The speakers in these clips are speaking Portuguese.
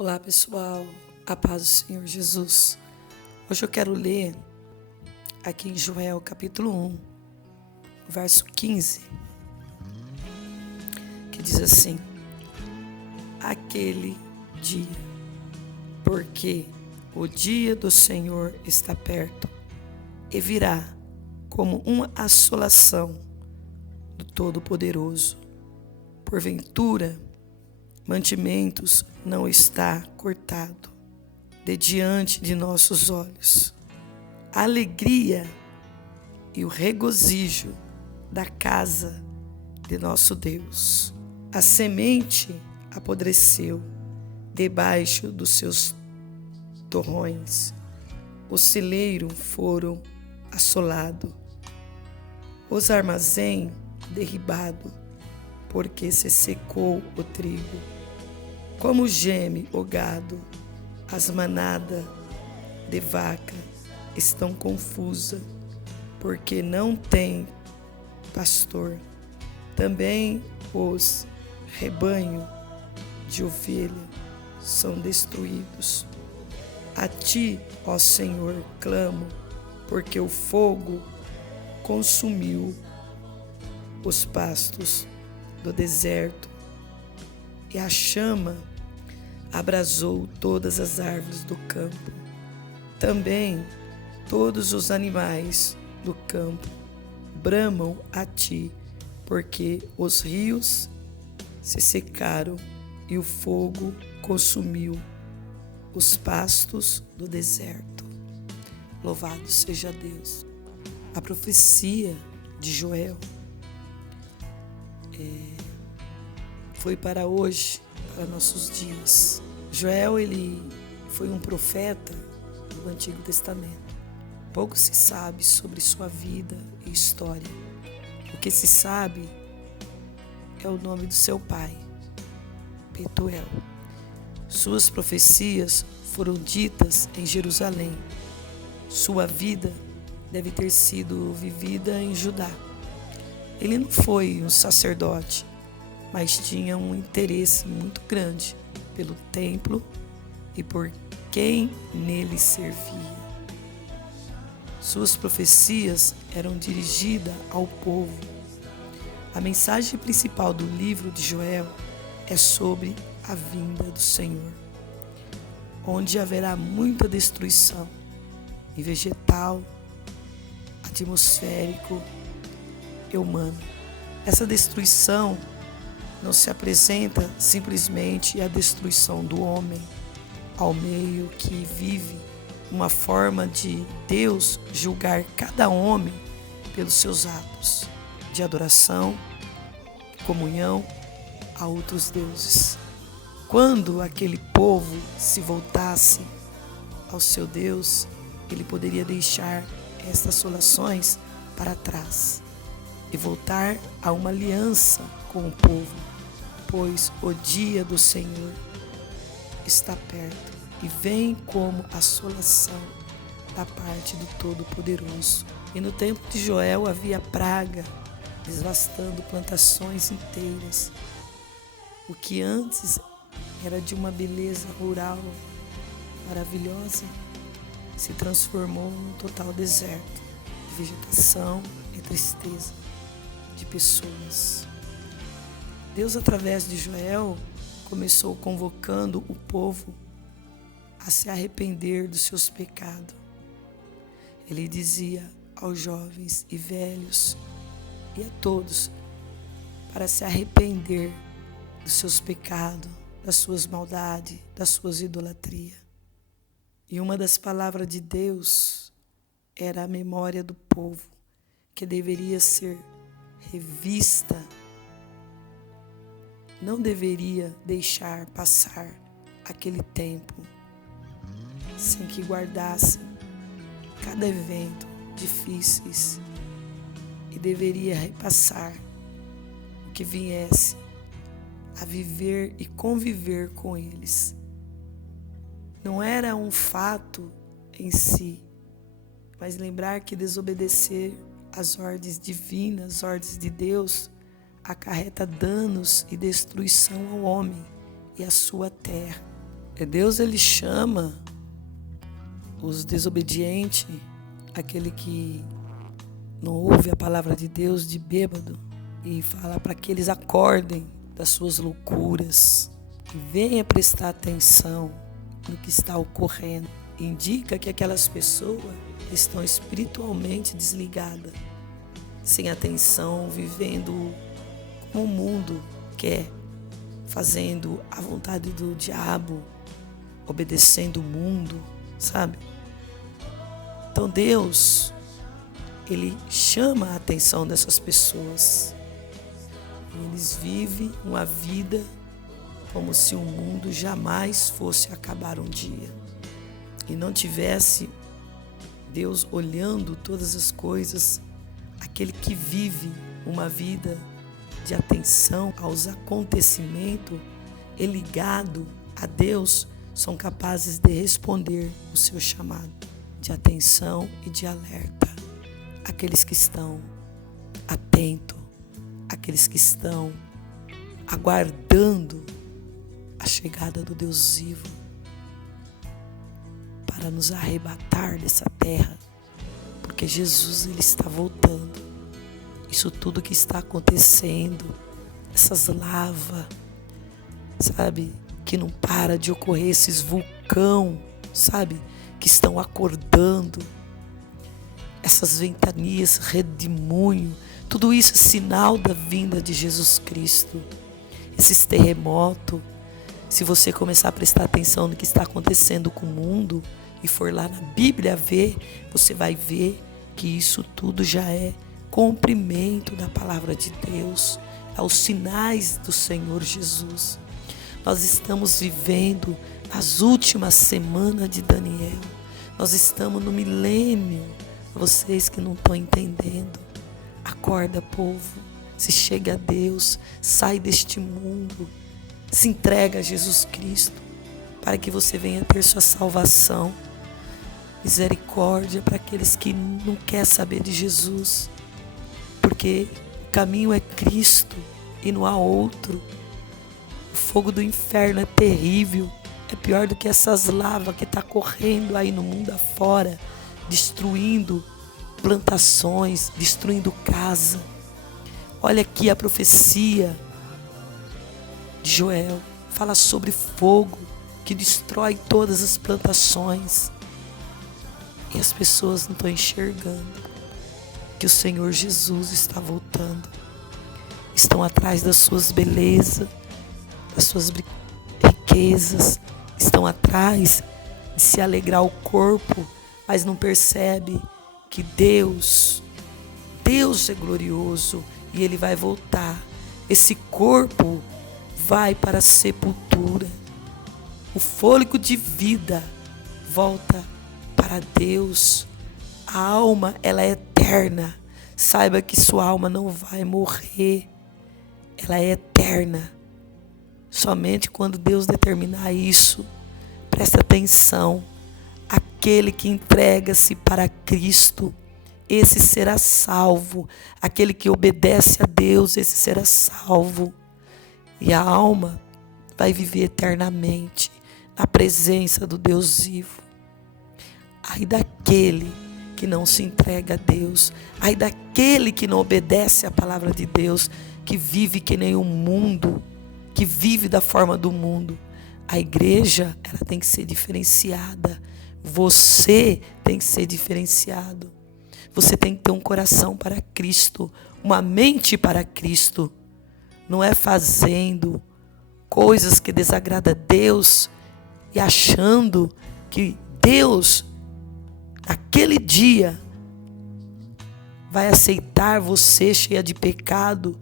Olá pessoal, a paz do Senhor Jesus. Hoje eu quero ler aqui em Joel capítulo 1, verso 15, que diz assim: aquele dia, porque o dia do Senhor está perto e virá como uma assolação do Todo-Poderoso. Porventura, mantimentos não está cortado de diante de nossos olhos. A alegria e o regozijo da casa de nosso Deus. A semente apodreceu debaixo dos seus torrões. O celeiro foram assolado. Os armazéns derribado, porque se secou o trigo. Como geme o gado, as manadas de vaca estão confusas, porque não tem pastor. Também os rebanhos de ovelha são destruídos. A ti, ó Senhor, clamo, porque o fogo consumiu os pastos do deserto e a chama abrasou todas as árvores do campo. Também todos os animais do campo bramam a ti, porque os rios se secaram e o fogo consumiu os pastos do deserto. Louvado seja Deus. A profecia de Joel foi para hoje, para nossos dias. Joel, ele foi um profeta do Antigo Testamento. Pouco se sabe sobre sua vida e história. O que se sabe é o nome do seu pai, Betuel. Suas profecias foram ditas em Jerusalém. Sua vida deve ter sido vivida em Judá. Ele não foi um sacerdote, mas tinha um interesse muito grande pelo templo e por quem nele servia. Suas profecias eram dirigidas ao povo. A mensagem principal do livro de Joel é sobre a vinda do Senhor, onde haverá muita destruição em vegetal, atmosférico e humano. Essa destruição não se apresenta simplesmente a destruição do homem ao meio que vive, uma forma de Deus julgar cada homem pelos seus atos de adoração e comunhão a outros deuses. Quando aquele povo se voltasse ao seu Deus, ele poderia deixar estas assolações para trás e voltar a uma aliança com o povo, pois o dia do Senhor está perto e vem como assolação da parte do Todo-Poderoso. E no tempo de Joel havia praga, devastando plantações inteiras. O que antes era de uma beleza rural maravilhosa se transformou num total deserto de vegetação e tristeza de pessoas. Deus, através de Joel, começou convocando o povo a se arrepender dos seus pecados. Ele dizia aos jovens e velhos e a todos para se arrepender dos seus pecados, das suas maldades, das suas idolatrias. E uma das palavras de Deus era a memória do povo, que deveria ser revista, não deveria deixar passar aquele tempo sem que guardasse cada evento difíceis e deveria repassar o que viesse a viver e conviver com eles. Não era um fato em si, mas lembrar que desobedecer às ordens divinas, às ordens de Deus, acarreta danos e destruição ao homem e à sua terra. Deus, ele chama os desobedientes, aquele que não ouve a palavra de Deus, de bêbado, e fala para que eles acordem das suas loucuras e venham prestar atenção no que está ocorrendo. Indica que aquelas pessoas estão espiritualmente desligadas, sem atenção, vivendo como o mundo quer, fazendo a vontade do diabo, obedecendo o mundo, sabe? Então Deus, ele chama a atenção dessas pessoas. Eles vivem uma vida como se o mundo jamais fosse acabar um dia. E não tivesse Deus olhando todas as coisas, aquele que vive uma vida de atenção aos acontecimentos e ligado a Deus, são capazes de responder o seu chamado de atenção e de alerta. Aqueles que estão atentos, aqueles que estão aguardando a chegada do Deus vivo para nos arrebatar dessa terra, porque Jesus, ele está voltando. Isso tudo que está acontecendo, essas lavas, sabe, que não para de ocorrer, esses vulcão, sabe, que estão acordando, essas ventanias, redemoinho, tudo isso é sinal da vinda de Jesus Cristo. Esses terremotos, se você começar a prestar atenção no que está acontecendo com o mundo e for lá na Bíblia ver, você vai ver que isso tudo já é cumprimento da palavra de Deus, aos sinais do Senhor Jesus. Nós estamos vivendo as últimas semanas de Daniel. Nós estamos no milênio. Vocês que não estão entendendo, acorda, povo, se chega a Deus, sai deste mundo, se entrega a Jesus Cristo, para que você venha ter sua salvação. Misericórdia para aqueles que não querem saber de Jesus, porque o caminho é Cristo e não há outro. O fogo do inferno é terrível, é pior do que essas lavas que está correndo aí no mundo afora, destruindo plantações, destruindo casa. Olha aqui a profecia de Joel, fala sobre fogo que destrói todas as plantações. E as pessoas não estão enxergando que o Senhor Jesus está voltando. Estão atrás das suas belezas, das suas riquezas, estão atrás de se alegrar o corpo, mas não percebe que Deus é glorioso e Ele vai voltar. Esse corpo vai para a sepultura. O fôlego de vida volta para Deus. A alma, ela é eterna. Saiba que sua alma não vai morrer. Ela é eterna. Somente quando Deus determinar isso, presta atenção. Aquele que entrega-se para Cristo, esse será salvo. Aquele que obedece a Deus, esse será salvo. E a alma vai viver eternamente na presença do Deus vivo. Ai daquele que não se entrega a Deus, ai daquele que não obedece à palavra de Deus, que vive que nem o mundo, que vive da forma do mundo. A igreja, ela tem que ser diferenciada. Você tem que ser diferenciado. Você tem que ter um coração para Cristo, uma mente para Cristo. Não é fazendo coisas que desagradam a Deus e achando que Deus, naquele dia, vai aceitar você cheia de pecado,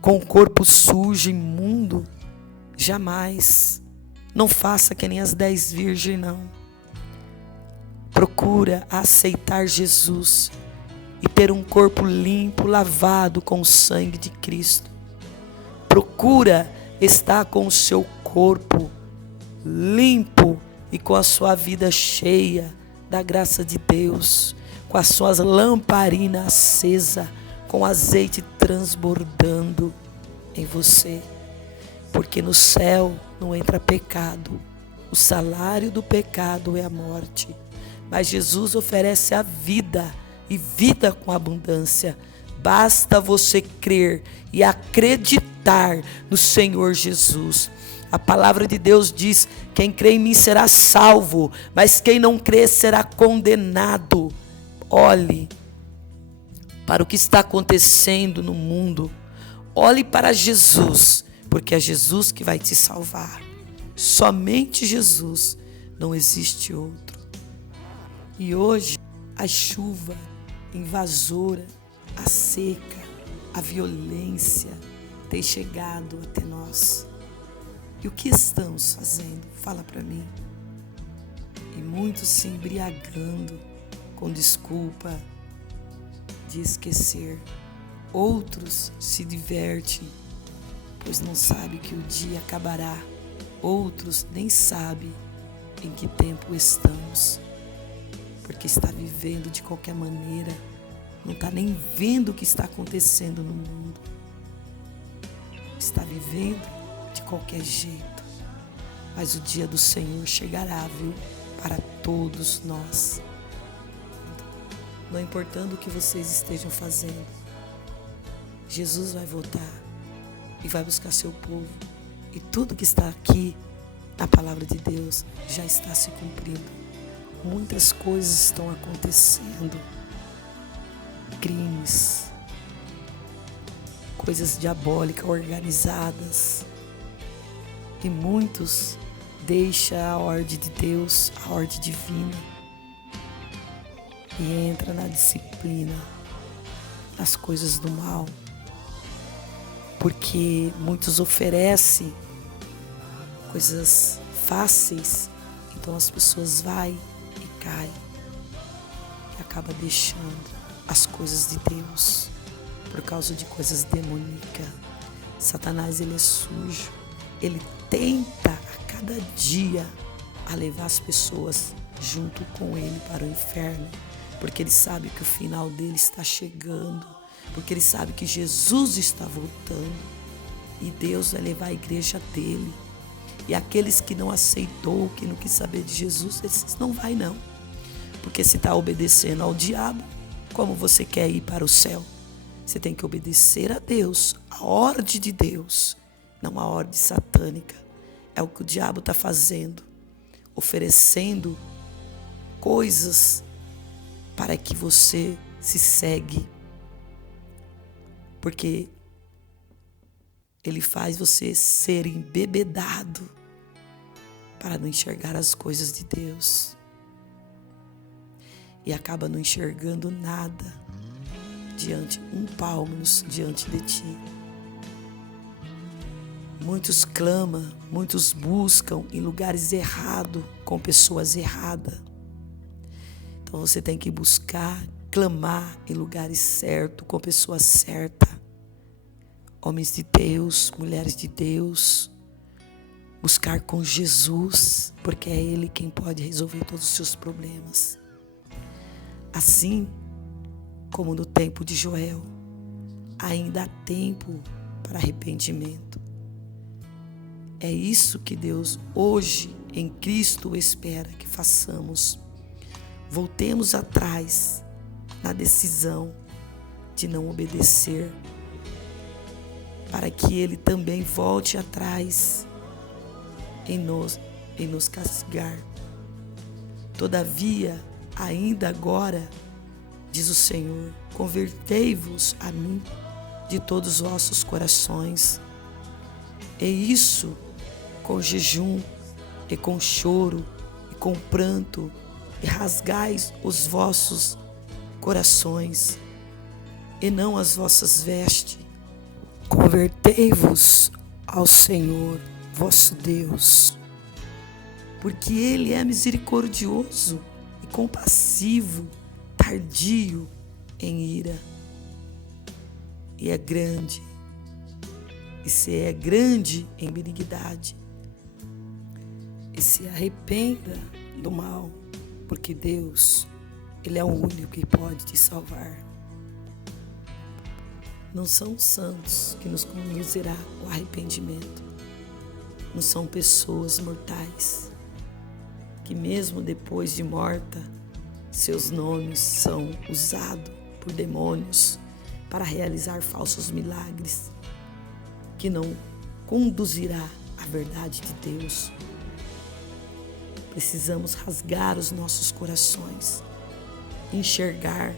com o corpo sujo, imundo. Jamais. Não faça que nem as 10 virgens, não. Procura aceitar Jesus e ter um corpo limpo, lavado com o sangue de Cristo. Procura estar com o seu corpo limpo e com a sua vida cheia da graça de Deus, com as suas lamparinas acesas, com azeite transbordando em você. Porque no céu não entra pecado, O salário do pecado é a morte, mas Jesus oferece a vida e vida com abundância. Basta você crer e acreditar no Senhor Jesus. A palavra de Deus diz: quem crê em mim será salvo, mas quem não crê será condenado. Olhe para o que está acontecendo no mundo. Olhe para Jesus, porque é Jesus que vai te salvar. Somente Jesus, não existe outro. E hoje, a chuva invasora, a seca, a violência tem chegado até nós. E o que estamos fazendo? Fala para mim. E muitos se embriagando com desculpa de esquecer. Outros se divertem, pois não sabem que o dia acabará. Outros nem sabem em que tempo estamos, porque está vivendo de qualquer maneira, não está nem vendo o que está acontecendo no mundo. Está vivendo de qualquer jeito, mas o dia do Senhor chegará, viu? Para todos nós. Não importando o que vocês estejam fazendo, Jesus vai voltar e vai buscar seu povo. E tudo que está aqui na palavra de Deus já está se cumprindo. Muitas coisas estão acontecendo. Crimes, coisas diabólicas organizadas. E muitos deixam a ordem de Deus, a ordem divina, e entra na disciplina, nas coisas do mal. Porque muitos oferecem coisas fáceis, então as pessoas vão e caem e acabam deixando as coisas de Deus por causa de coisas demoníacas. Satanás, ele é sujo, ele tenta a cada dia a levar as pessoas junto com ele para o inferno, porque ele sabe que o final dele está chegando. Porque ele sabe que Jesus está voltando e Deus vai levar a igreja dele. E aqueles que não aceitou, que não quis saber de Jesus, esses não vai não. Porque se está obedecendo ao diabo, como você quer ir para o céu? Você tem que obedecer a Deus, a ordem de Deus, não a ordem satânica. É o que o diabo está fazendo, oferecendo coisas para que você se segue. Porque ele faz você ser embebedado para não enxergar as coisas de Deus. E acaba não enxergando nada diante, um palmo diante de ti. Muitos clamam, muitos buscam em lugares errados, com pessoas erradas. Então você tem que buscar, clamar em lugares certos, com pessoas certas. Homens de Deus, mulheres de Deus. Buscar com Jesus, porque é Ele quem pode resolver todos os seus problemas. Assim como no tempo de Joel, ainda há tempo para arrependimento. É isso que Deus hoje em Cristo espera que façamos. Voltemos atrás na decisão de não obedecer, para que Ele também volte atrás em nos castigar. Todavia, ainda agora, diz o Senhor, convertei-vos a mim de todos os vossos corações, e isso com jejum, e com choro, e com pranto, e rasgais os vossos corações, e não as vossas vestes. Convertei-vos ao Senhor, vosso Deus, porque Ele é misericordioso e compassivo, tardio em ira, e é grande, e se é grande em benignidade. E se arrependa do mal, porque Deus, Ele é o único que pode te salvar. Não são os santos que nos conduzirá ao arrependimento. Não são pessoas mortais, que mesmo depois de morta, seus nomes são usados por demônios para realizar falsos milagres, que não conduzirá à verdade de Deus. Precisamos rasgar os nossos corações, enxergar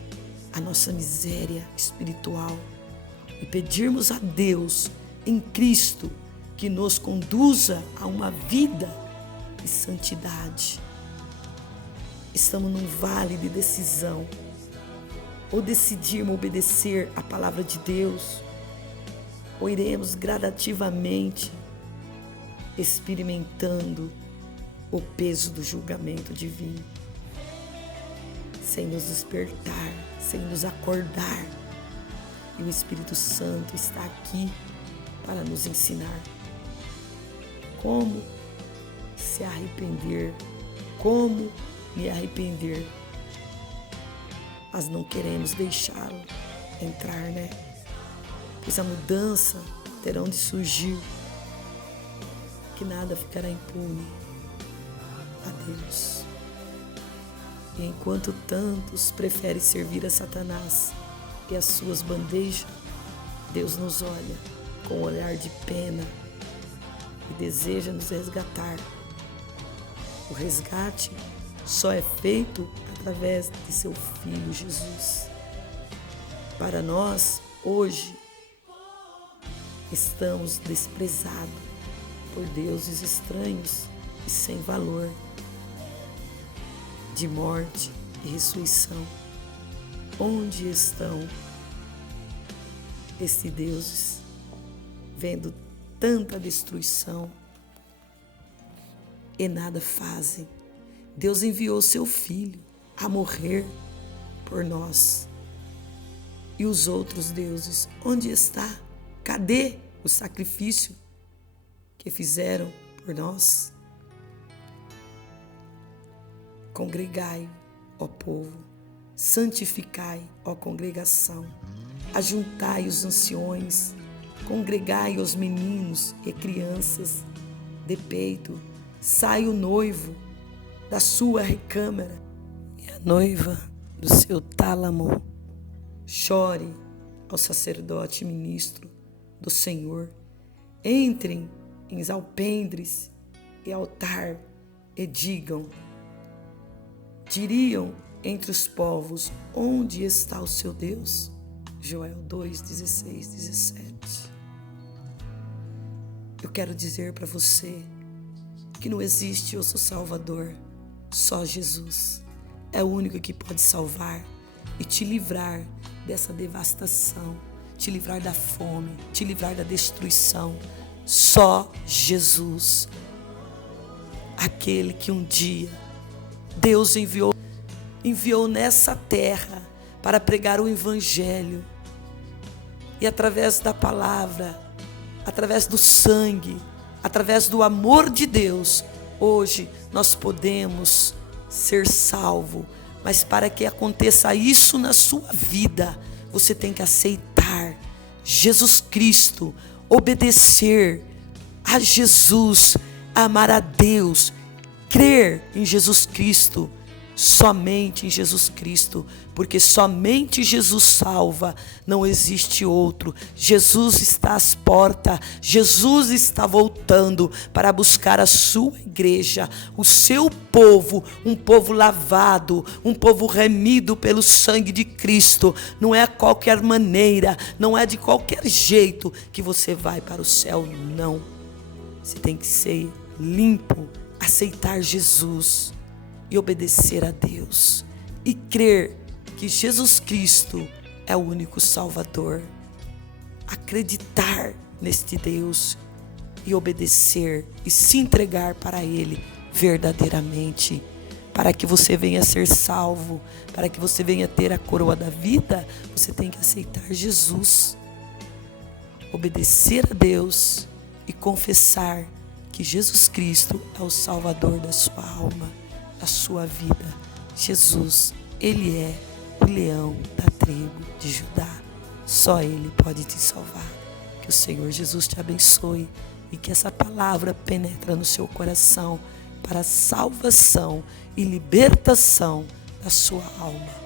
a nossa miséria espiritual e pedirmos a Deus em Cristo que nos conduza a uma vida de santidade. Estamos num vale de decisão. Ou decidirmos obedecer a palavra de Deus, ou iremos gradativamente experimentando o peso do julgamento divino, sem nos despertar, sem nos acordar. E o Espírito Santo está aqui para nos ensinar como se arrepender, como me arrepender. Mas não queremos deixá-lo entrar, né? Pois a mudança terão de surgir, que nada ficará impune a Deus. E enquanto tantos preferem servir a Satanás e as suas bandejas, Deus nos olha com um olhar de pena e deseja nos resgatar. O resgate só é feito através de seu Filho Jesus. Para nós, hoje, estamos desprezados por deuses estranhos e sem valor, de morte e ressurreição. Onde estão esses deuses, vendo tanta destruição e nada fazem? Deus enviou seu Filho a morrer por nós. E os outros deuses, onde está? Cadê o sacrifício que fizeram por nós? Congregai, ó povo, santificai, ó congregação, ajuntai os anciões, congregai os meninos e crianças de peito, sai o noivo da sua recâmara e a noiva do seu tálamo. Chore ao sacerdote ministro do Senhor. Entrem em alpendres e altar e diriam entre os povos, onde está o seu Deus? Joel 2, 16, 17. Eu quero dizer para você que não existe outro Salvador, só Jesus. É o único que pode salvar e te livrar dessa devastação, te livrar da fome, te livrar da destruição. Só Jesus. Aquele que um dia Deus enviou nessa terra para pregar o Evangelho. E através da palavra, através do sangue, através do amor de Deus, hoje nós podemos ser salvos. Mas para que aconteça isso na sua vida, você tem que aceitar Jesus Cristo, obedecer a Jesus, amar a Deus, crer em Jesus Cristo, somente em Jesus Cristo, porque somente Jesus salva, não existe outro. Jesus está às portas, Jesus está voltando para buscar a sua igreja, o seu povo, um povo lavado, um povo remido pelo sangue de Cristo. Não é a qualquer maneira, não é de qualquer jeito que você vai para o céu, não. Você tem que ser limpo, aceitar Jesus e obedecer a Deus e crer que Jesus Cristo é o único Salvador. Acreditar neste Deus e obedecer e se entregar para Ele verdadeiramente, para que você venha ser salvo, para que você venha ter a coroa da vida. Você tem que aceitar Jesus, obedecer a Deus e confessar que Jesus Cristo é o Salvador da sua alma, da sua vida. Jesus, Ele é o leão da tribo de Judá. Só Ele pode te salvar. Que o Senhor Jesus te abençoe e que essa palavra penetre no seu coração para a salvação e libertação da sua alma.